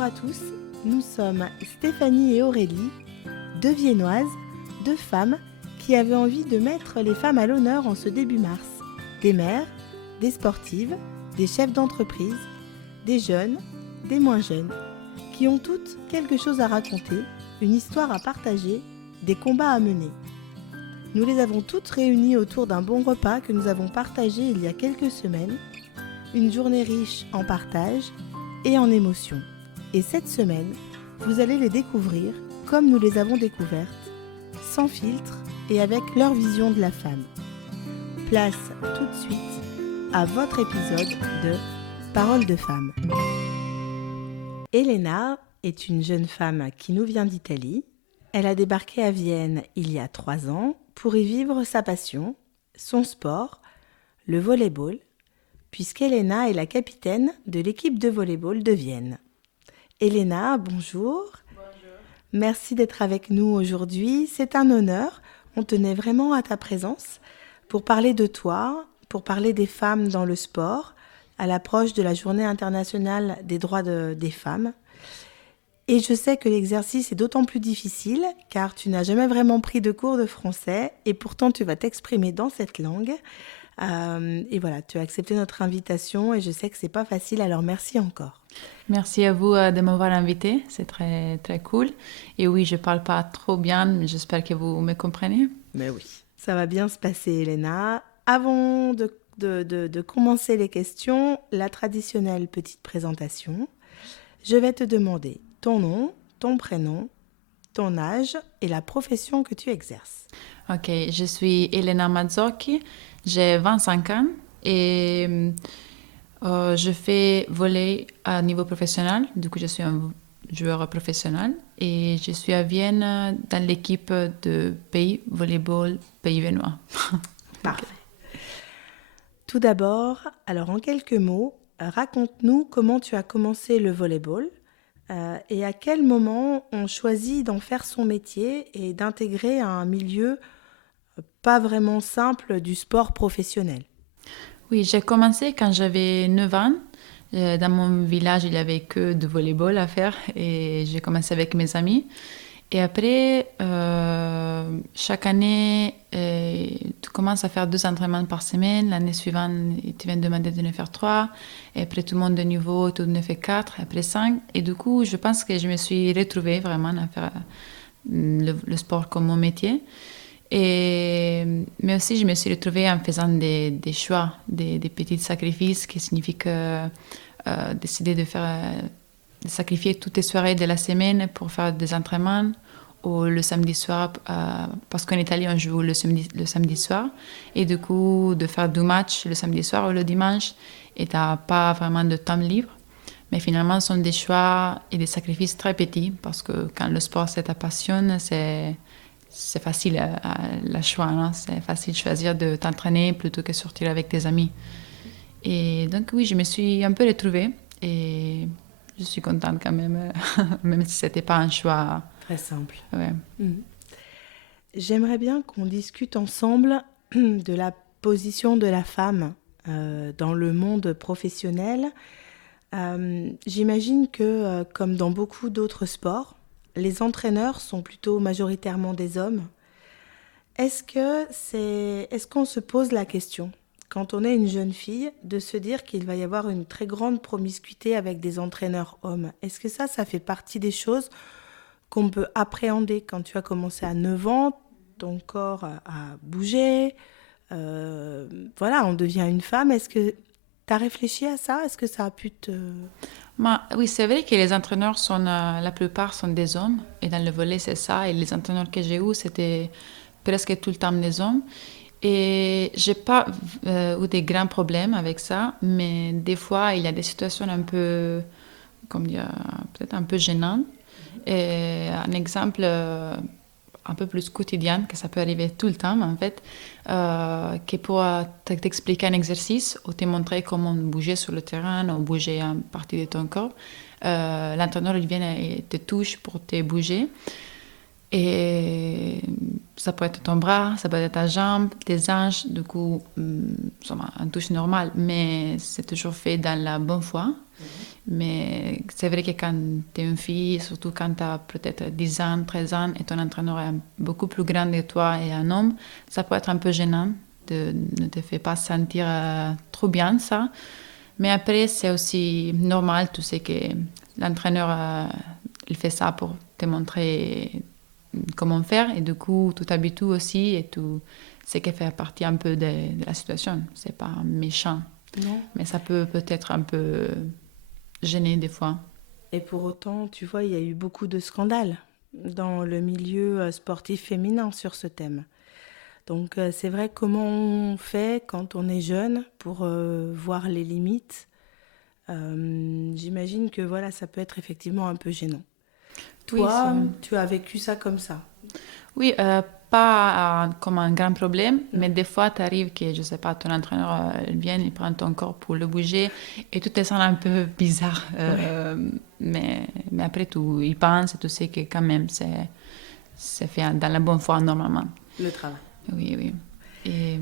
Bonjour à tous, nous sommes Stéphanie et Aurélie, deux Viennoises, deux femmes qui avaient envie de mettre les femmes à l'honneur en ce début mars. Des mères, des sportives, des chefs d'entreprise, des jeunes, des moins jeunes, qui ont toutes quelque chose à raconter, une histoire à partager, des combats à mener. Nous les avons toutes réunies autour d'un bon repas que nous avons partagé il y a quelques semaines, une journée riche en partage et en émotions. Et cette semaine, vous allez les découvrir comme nous les avons découvertes, sans filtre et avec leur vision de la femme. Place tout de suite à votre épisode de Paroles de femmes. Elena est une jeune femme qui nous vient d'Italie. Elle a débarqué à Vienne il y a 3 ans pour y vivre sa passion, son sport, le volley-ball, puisqu'Elena est la capitaine de l'équipe de volley-ball de Vienne. Elena, bonjour. Bonjour. Merci d'être avec nous aujourd'hui. C'est un honneur. On tenait vraiment à ta présence pour parler de toi, pour parler des femmes dans le sport, à l'approche de la Journée internationale des droits des femmes. Et je sais que l'exercice est d'autant plus difficile car tu n'as jamais vraiment pris de cours de français et pourtant tu vas t'exprimer dans cette langue. Et voilà, tu as accepté notre invitation et je sais que c'est pas facile, alors merci encore. Merci à vous de m'avoir invité, c'est très, très cool. Et oui, je parle pas trop bien, mais j'espère que vous me comprenez. Mais oui, ça va bien se passer, Elena. Avant de commencer les questions, la traditionnelle petite présentation. Je vais te demander ton nom, ton prénom, ton âge et la profession que tu exerces. Ok, je suis Elena Mazzocchi, j'ai 25 ans et je fais volley à niveau professionnel. Du coup, je suis un joueur professionnel et je suis à Vienne dans l'équipe de Pays Volleyball Pays Viennois. Parfait. Tout d'abord, alors en quelques mots, raconte-nous comment tu as commencé le volleyball et à quel moment on choisit d'en faire son métier et d'intégrer un milieu pas vraiment simple du sport professionnel. Oui, j'ai commencé quand j'avais 9 ans. Dans mon village, il n'y avait que du volleyball à faire et j'ai commencé avec mes amis. Et après, chaque année, tu commences à faire 2 entraînements par semaine. L'année suivante, ils te viennent demander de ne faire 3. Et après, tout le monde de niveau, tout ne fait 4, après 5. Et du coup, je pense que je me suis retrouvée vraiment à faire le sport comme mon métier. Mais aussi, je me suis retrouvée en faisant des choix, des petits sacrifices qui signifient que décider de sacrifier toutes les soirées de la semaine pour faire des entraînements ou le samedi soir, parce qu'en Italie, on joue le samedi soir. Et du coup, de faire 2 matchs le samedi soir ou le dimanche, et tu n'as pas vraiment de temps libre. Mais finalement, ce sont des choix et des sacrifices très petits, parce que quand le sport, c'est ta passion, c'est facile le choix. Hein? C'est facile de choisir de t'entraîner plutôt que sortir avec tes amis. Et donc, oui, je me suis un peu retrouvée. Et je suis contente quand même, même si ce n'était pas un choix très simple. Ouais. J'aimerais bien qu'on discute ensemble de la position de la femme dans le monde professionnel. J'imagine que, comme dans beaucoup d'autres sports, les entraîneurs sont plutôt majoritairement des hommes. Est-ce qu'on se pose la question, quand on est une jeune fille, de se dire qu'il va y avoir une très grande promiscuité avec des entraîneurs hommes? Est-ce que ça fait partie des choses qu'on peut appréhender quand tu as commencé à 9 ans, ton corps a bougé, voilà, on devient une femme. Est-ce que tu as réfléchi à ça? Est-ce que ça a pu te... Oui, c'est vrai que les entraîneurs la plupart sont des hommes, et dans le volley, c'est ça, et les entraîneurs que j'ai eus, c'était presque tout le temps des hommes. Et j'ai pas eu de grands problèmes avec ça, mais des fois, il y a des situations un peu, comme dire, peut-être un peu gênantes. Et un exemple un peu plus quotidien, que ça peut arriver tout le temps, en fait, qui pour t'expliquer un exercice ou te montrer comment bouger sur le terrain ou bouger une partie de ton corps, l'entraîneur il vient et te touche pour te bouger. Et ça peut être ton bras, ça peut être ta jambe, tes hanches, du coup, c'est une touche normale, mais c'est toujours fait dans la bonne foi. Mais c'est vrai que quand tu es une fille, surtout quand tu as peut-être 10 ans, 13 ans, et ton entraîneur est beaucoup plus grand que toi et un homme, ça peut être un peu gênant. Ne te fait pas sentir trop bien, ça. Mais après, c'est aussi normal. Tu sais que l'entraîneur, il fait ça pour te montrer comment faire. Et du coup, tu t'habitues aussi et tu sais qu'elle fait partie un peu de la situation. C'est pas méchant. Non. Mais ça peut peut-être un peu gêner des fois. Et pour autant, tu vois, il y a eu beaucoup de scandales dans le milieu sportif féminin sur ce thème. Donc c'est vrai comment on fait quand on est jeune pour voir les limites. J'imagine que voilà, ça peut être effectivement un peu gênant. Oui, Toi, tu as vécu ça comme ça. oui, pas comme un grand problème, mais des fois, tu arrives que, je sais pas, ton entraîneur il vient, il prend ton corps pour le bouger et tout te semble un peu bizarre. Mais après, tu y penses et tu sais que quand même, c'est fait dans la bonne foi normalement. Le travail. Oui, oui. Et,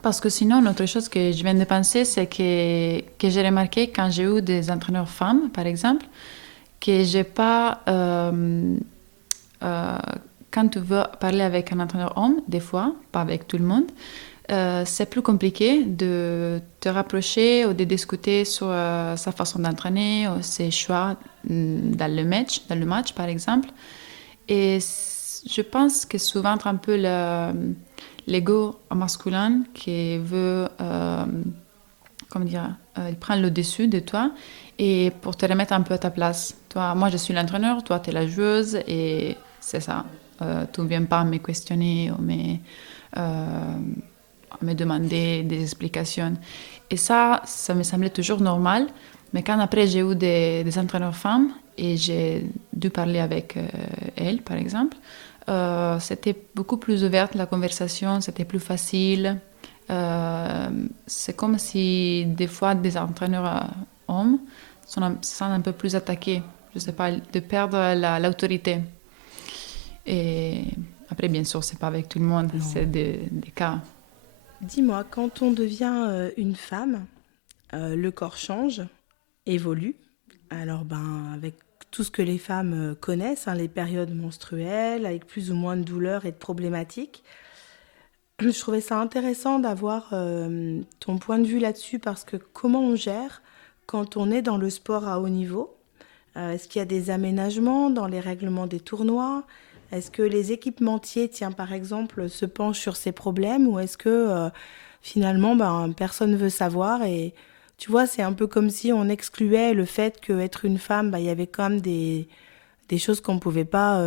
parce que sinon, une autre chose que je viens de penser, c'est que j'ai remarqué quand j'ai eu des entraîneurs femmes, par exemple, que j'ai pas... euh, quand tu veux parler avec un entraîneur homme, des fois, pas avec tout le monde, c'est plus compliqué de te rapprocher ou de discuter sur sa façon d'entraîner ou ses choix dans le match, par exemple. Et je pense que souvent, un peu l'ego masculin qui veut, comment dire, il prend le dessus de toi et pour te remettre un peu à ta place. Toi, moi, je suis l'entraîneur, toi, tu es la joueuse et c'est ça. Tu ne viens pas me questionner ou me demander des explications. Et ça me semblait toujours normal. Mais quand après j'ai eu des entraîneurs femmes et j'ai dû parler avec elles, par exemple, c'était beaucoup plus ouverte la conversation, c'était plus facile. C'est comme si des fois des entraîneurs hommes se sentent un peu plus attaqués, je sais pas, de perdre l'autorité. Et après, bien sûr, c'est pas avec tout le monde, Non. c'est des cas. Dis-moi, quand on devient une femme, le corps change, évolue. Alors, ben, avec tout ce que les femmes connaissent, hein, les périodes menstruelles, avec plus ou moins de douleurs et de problématiques. Je trouvais ça intéressant d'avoir ton point de vue là-dessus parce que comment on gère quand on est dans le sport à haut niveau. Est-ce qu'il y a des aménagements dans les règlements des tournois? Est-ce que les équipementiers, tiens, par exemple, se penchent sur ces problèmes ou est-ce que finalement, ben, personne ne veut savoir et tu vois, c'est un peu comme si on excluait le fait qu'être une femme, ben, il y avait quand même des choses qu'on ne pouvait pas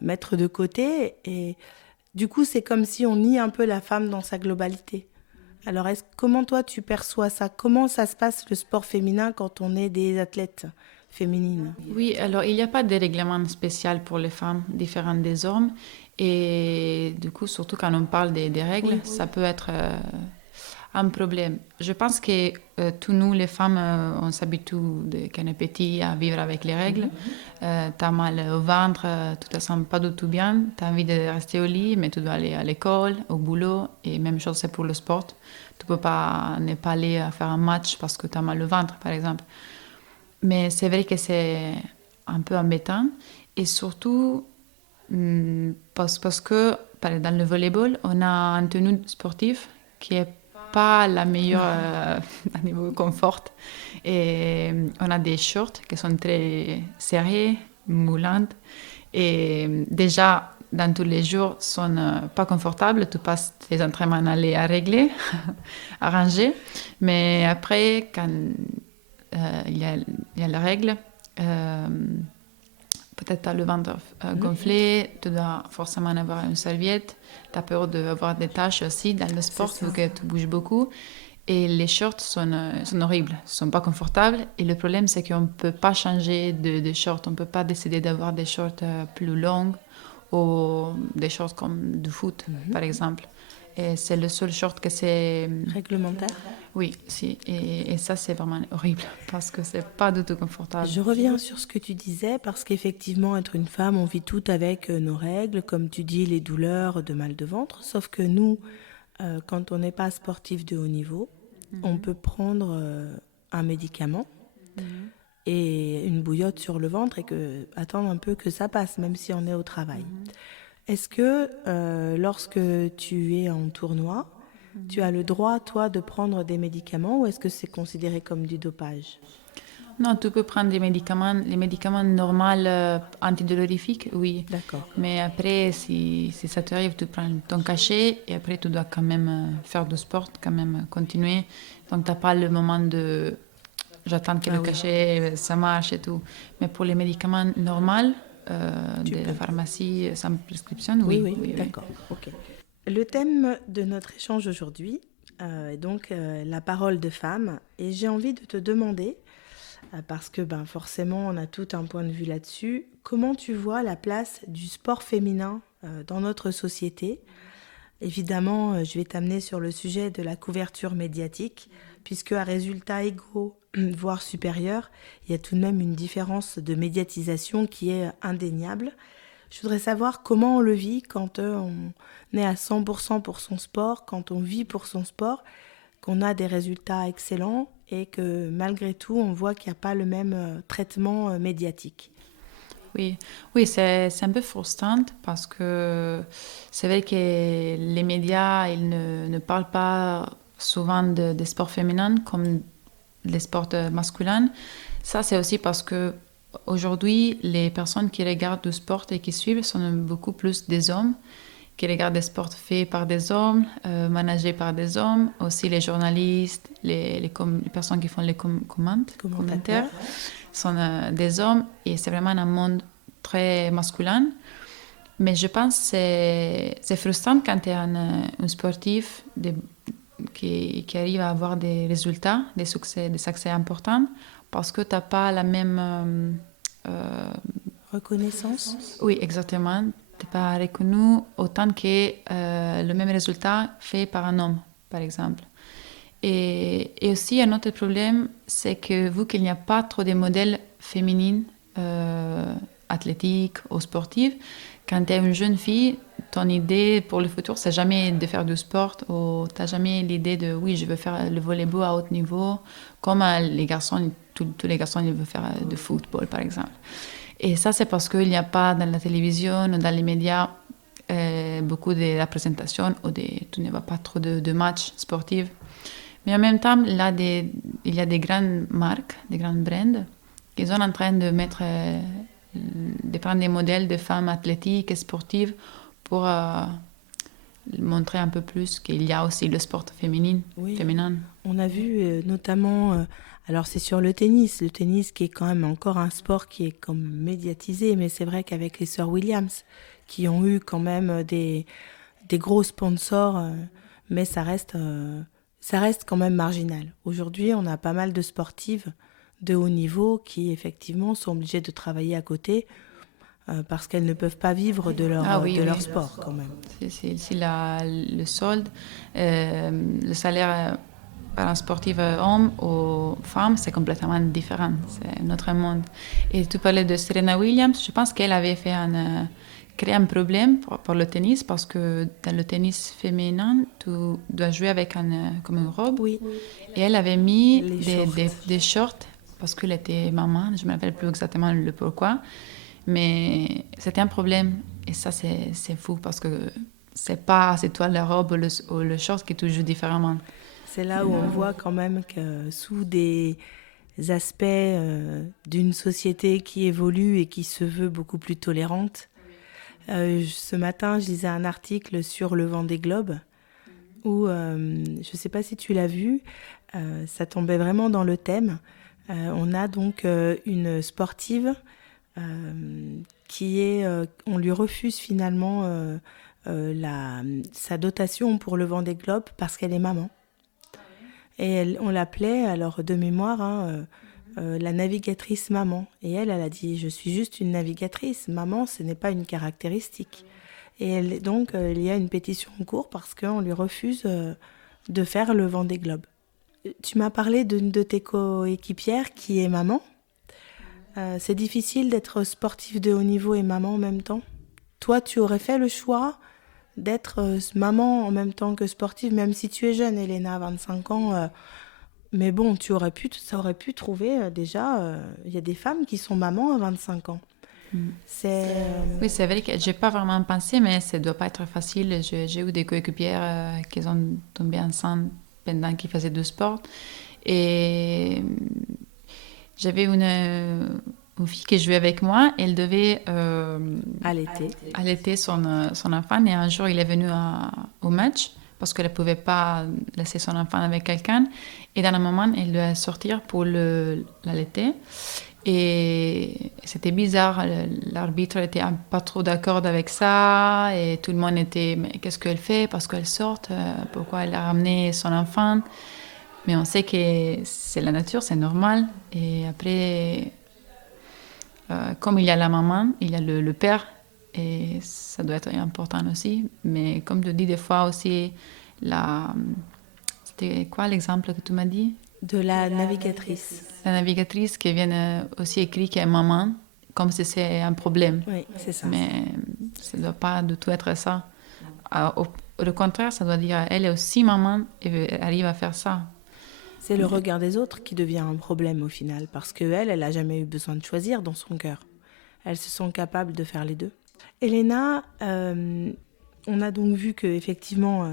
mettre de côté et du coup, c'est comme si on nie un peu la femme dans sa globalité. Alors, comment toi tu perçois ça? Comment ça se passe le sport féminin quand on est des athlètes féminines? Oui, alors il n'y a pas de règlement spécial pour les femmes différentes des hommes. Et du coup, surtout quand on parle des règles, ça peut être un problème. Je pense que tous nous, les femmes, on s'habitue quand on est petit à vivre avec les règles. T'as mal au ventre, tu te sens pas du tout bien, t'as envie de rester au lit, mais tu dois aller à l'école, au boulot, et même chose c'est pour le sport. Tu peux pas ne pas aller à faire un match parce que t'as mal au ventre, par exemple. Mais c'est vrai que c'est un peu embêtant, et surtout parce que dans le volleyball, on a une tenue sportive qui est pas la meilleure à niveau confort. Et on a des shorts qui sont très serrés, moulants. Et déjà, dans tous les jours, sont pas confortables. Tu passes tes entraînements à les régler, à ranger. Mais après, quand il y a la règle, peut-être tu as le ventre gonflé, tu dois forcément avoir une serviette, tu as peur d'avoir des taches aussi dans le sport vu que tu bouges beaucoup. Et les shorts sont horribles, ils ne sont pas confortables. Et le problème, c'est qu'on ne peut pas changer de shorts, on ne peut pas décider d'avoir des shorts plus longs ou des shorts comme du foot, par exemple. Et c'est le seul short que c'est... Réglementaire? Oui, si. Et ça, c'est vraiment horrible parce que c'est pas du tout confortable. Je reviens sur ce que tu disais parce qu'effectivement, être une femme, on vit tout avec nos règles, comme tu dis, les douleurs de mal de ventre. Sauf que nous, quand on n'est pas sportif de haut niveau, on peut prendre un médicament et une bouillotte sur le ventre et attendre un peu que ça passe, même si on est au travail. Est-ce que lorsque tu es en tournoi, tu as le droit, toi, de prendre des médicaments ou est-ce que c'est considéré comme du dopage? Non, tu peux prendre des médicaments, les médicaments normaux antidolorifiques, oui. D'accord. Mais après, si ça t'arrive, tu prends ton cachet et après, tu dois quand même faire du sport, quand même continuer. Donc, tu n'as pas le moment de j'attends que le cachet, ça marche et tout. Mais pour les médicaments normaux de la pharmacie sans prescription, oui. D'accord. Ok. Le thème de notre échange aujourd'hui est donc la parole de femme. Et j'ai envie de te demander, parce que forcément on a tout un point de vue là-dessus, comment tu vois la place du sport féminin dans notre société? Évidemment, je vais t'amener sur le sujet de la couverture médiatique, puisque à résultats égaux, voire supérieurs, il y a tout de même une différence de médiatisation qui est indéniable. Je voudrais savoir comment on le vit quand on est à 100% pour son sport, quand on vit pour son sport, qu'on a des résultats excellents et que malgré tout, on voit qu'il n'y a pas le même traitement médiatique. Oui, c'est un peu frustrant parce que c'est vrai que les médias ils ne parlent pas souvent des sports féminins comme des sports masculins. Ça, c'est aussi parce que aujourd'hui, les personnes qui regardent du sport et qui suivent sont beaucoup plus des hommes qui regardent des sports faits par des hommes, managés par des hommes, aussi les journalistes, les personnes qui font les commentaires sont des hommes et c'est vraiment un monde très masculin. Mais je pense que c'est frustrant quand tu es un sportif qui arrive à avoir des résultats, des succès importants, parce que tu n'as pas la même... reconnaissance? Oui, exactement. Tu n'es pas reconnu autant que le même résultat fait par un homme, par exemple. Et aussi, un autre problème, c'est que vu qu'il n'y a pas trop de modèles féminines athlétiques ou sportives, quand tu es une jeune fille, ton idée pour le futur, c'est jamais de faire du sport ou tu n'as jamais l'idée de oui, je veux faire le volleyball à haut niveau, comme les garçons, tous les garçons, ils veulent faire du football, par exemple. Et ça, c'est parce qu'il n'y a pas dans la télévision ou dans les médias beaucoup de représentations ou tu ne vois pas trop de matchs sportifs. Mais en même temps, là, il y a des grandes marques, des grandes brands qui sont en train de de prendre des modèles de femmes athlétiques et sportives pour montrer un peu plus qu'il y a aussi le sport féminin. On a vu notamment, alors c'est sur le tennis qui est quand même encore un sport qui est comme médiatisé, mais c'est vrai qu'avec les sœurs Williams, qui ont eu quand même des gros sponsors, mais ça reste quand même marginal. Aujourd'hui, on a pas mal de sportives de haut niveau qui effectivement sont obligées de travailler à côté parce qu'elles ne peuvent pas vivre de leur sport quand même. C'est le solde, le salaire par un sportif homme ou femme, c'est complètement différent. C'est notre monde. Et tu parlais de Serena Williams, je pense qu'elle avait créé un problème pour le tennis parce que dans le tennis féminin, tu dois jouer avec comme une robe. Oui. Et elle avait mis des shorts parce qu'elle était maman, je ne me rappelle plus exactement le pourquoi, mais c'était un problème. Et ça, c'est fou parce que c'est toi la robe ou le short qui te joue différemment. C'est là où on voit quand même que sous des aspects d'une société qui évolue et qui se veut beaucoup plus tolérante. Ce matin, je lisais un article sur le Vendée Globe où, je ne sais pas si tu l'as vu, ça tombait vraiment dans le thème. On a donc une sportive on lui refuse finalement sa dotation pour le Vendée Globe parce qu'elle est maman. Et on l'appelait, alors de mémoire, la navigatrice maman. Et elle a dit, je suis juste une navigatrice. Maman, ce n'est pas une caractéristique. Et donc, il y a une pétition en cours parce qu'on lui refuse de faire le Vendée Globe. Tu m'as parlé d'une de tes coéquipières qui est maman. C'est difficile d'être sportif de haut niveau et maman en même temps. Toi, tu aurais fait le choix d'être maman en même temps que sportive, même si tu es jeune, Elena, 25 ans, Mais bon, ça aurait pu trouver déjà, il y a des femmes qui sont mamans à 25 ans. Oui, c'est vrai que je n'ai pas vraiment pensé, mais ça ne doit pas être facile. J'ai eu des coéquipières qui sont tombées enceintes pendant qu'ils faisaient du sport. Et j'avais une fille qui jouait avec moi. Elle devait allaiter son enfant. Et un jour, il est venu au match parce qu'elle ne pouvait pas laisser son enfant avec quelqu'un. Et dans un moment, elle doit sortir pour l'allaiter. Et c'était bizarre, l'arbitre n'était pas trop d'accord avec ça et tout le monde était mais qu'est-ce qu'elle fait, parce qu'elle sort, pourquoi elle a ramené son enfant. Mais on sait que c'est la nature, c'est normal. Et après, comme il y a la maman, il y a le père et ça doit être important aussi. Mais comme tu dis des fois aussi, c'était quoi l'exemple que tu m'as dit? De la navigatrice. La navigatrice qui vient aussi écrire qu'elle est maman, comme si c'est un problème. Oui, c'est ça. Mais ça ne doit pas du tout être ça. Au contraire, ça doit dire elle est aussi maman et elle arrive à faire ça. C'est le regard des autres qui devient un problème au final, parce qu'elle n'a jamais eu besoin de choisir dans son cœur. Elles se sont capables de faire les deux. Elena, on a donc vu qu'effectivement,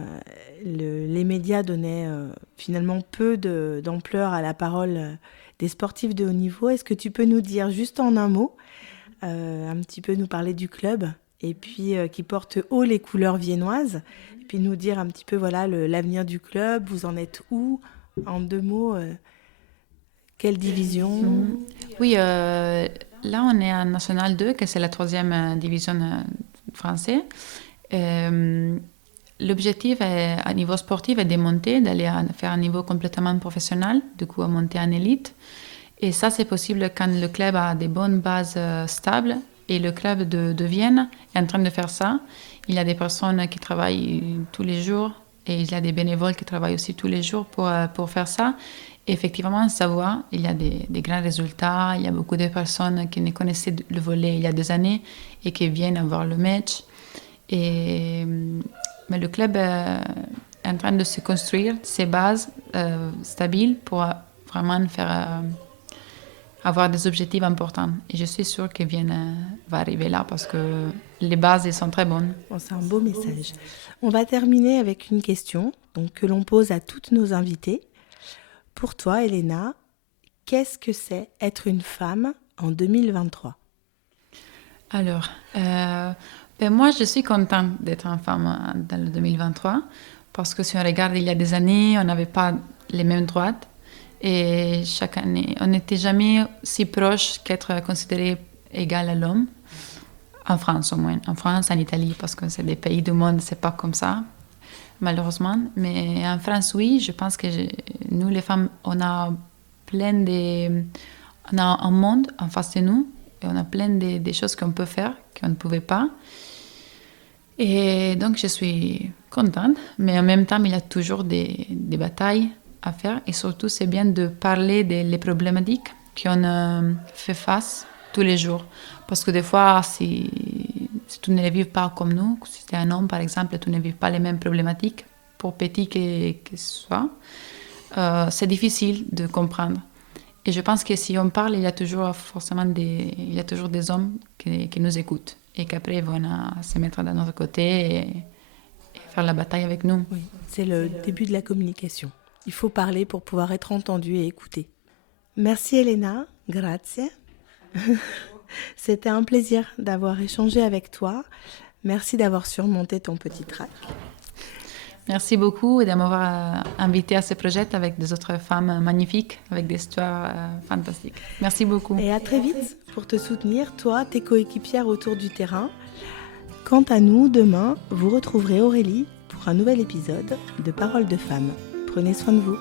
les médias donnaient finalement peu d'ampleur à la parole des sportifs de haut niveau. Est-ce que tu peux nous dire juste en un mot, un petit peu nous parler du club, et puis qui porte haut les couleurs viennoises, et puis nous dire un petit peu voilà, l'avenir du club, vous en êtes où? En 2 mots, quelle division? Oui, là on est en National 2, que c'est la 3e division française. L'objectif à niveau sportif est de monter, d'aller faire un niveau complètement professionnel, du coup à monter en élite. Et ça, c'est possible quand le club a des bonnes bases stables. Et le club de Vienne est en train de faire ça. Il y a des personnes qui travaillent tous les jours et il y a des bénévoles qui travaillent aussi tous les jours pour faire ça. Et effectivement, ça voit, il y a des grands résultats. Il y a beaucoup de personnes qui ne connaissaient le volley il y a des années et qui viennent voir le match. Mais le club est en train de se construire ses bases stables pour vraiment faire avoir des objectifs importants. Et je suis sûre que Vienne va arriver là parce que les bases elles sont très bonnes. Bon, c'est un beau message. On va terminer avec une question donc, que l'on pose à toutes nos invitées. Pour toi, Elena, qu'est-ce que c'est être une femme en 2023 ? Alors, moi, je suis contente d'être une femme dans le 2023 parce que si on regarde il y a des années, on n'avait pas les mêmes droits. Et chaque année, on n'était jamais si proche qu'être considéré égal à l'homme. En France, au moins. En France, en Italie, parce que c'est des pays du monde, c'est pas comme ça, malheureusement. Mais en France, oui, je pense que nous, les femmes, on a un monde en face de nous et on a plein de choses qu'on peut faire, qu'on ne pouvait pas. Et donc, je suis contente, mais en même temps, il y a toujours des batailles à faire. Et surtout, c'est bien de parler des problématiques qu'on fait face tous les jours. Parce que des fois, si tu ne les vis pas comme nous, si tu es un homme, par exemple, tu ne vis pas les mêmes problématiques, pour petit que ce soit, c'est difficile de comprendre. Et je pense que si on parle, il y a toujours forcément des hommes qui nous écoutent et qu'après ils vont se mettre de notre côté et faire la bataille avec nous. Oui, c'est le début de la communication. Il faut parler pour pouvoir être entendu et écouté. Merci Elena, grazie. C'était un plaisir d'avoir échangé avec toi. Merci d'avoir surmonté ton petit trac. Merci beaucoup de m'avoir invité à ce projet avec des autres femmes magnifiques, avec des histoires fantastiques. Merci beaucoup. Et à très vite pour te soutenir, toi, tes coéquipières autour du terrain. Quant à nous, demain, vous retrouverez Aurélie pour un nouvel épisode de Paroles de femmes. Prenez soin de vous.